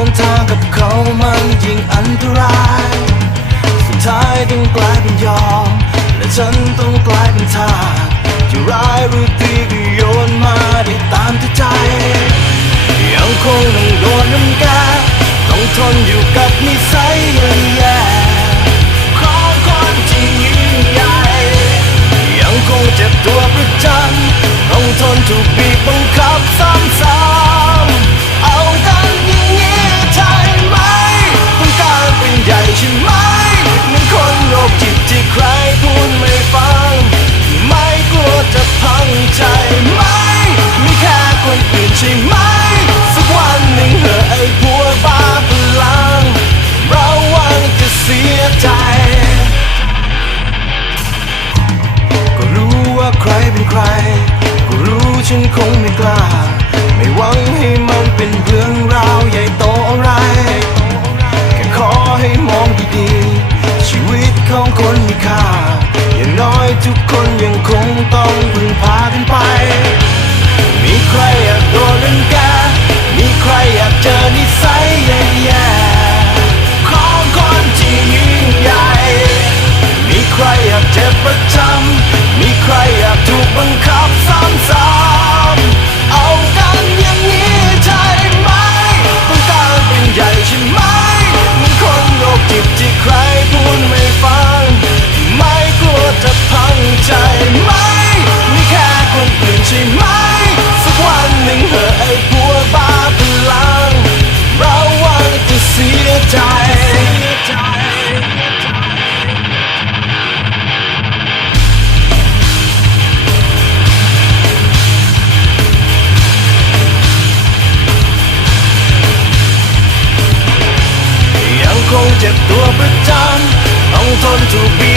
วมทางกับเขามันยิ่งอันตราย สุดท้ายต้องกลายเป็นยอม และฉันต้องกลายเป็นทาสจะร้ายหรือดีก็โยนมาได้ตามที่ ยังคงต้องพึ่งพากันไป มีใครอยากโดนลังแกมีใครอยากเจอนิสัยแย่ๆของคนที่ยิ่งใหญ่ มีใครอยากเจ็บประจำมีใครอยากถูกบังคับ to be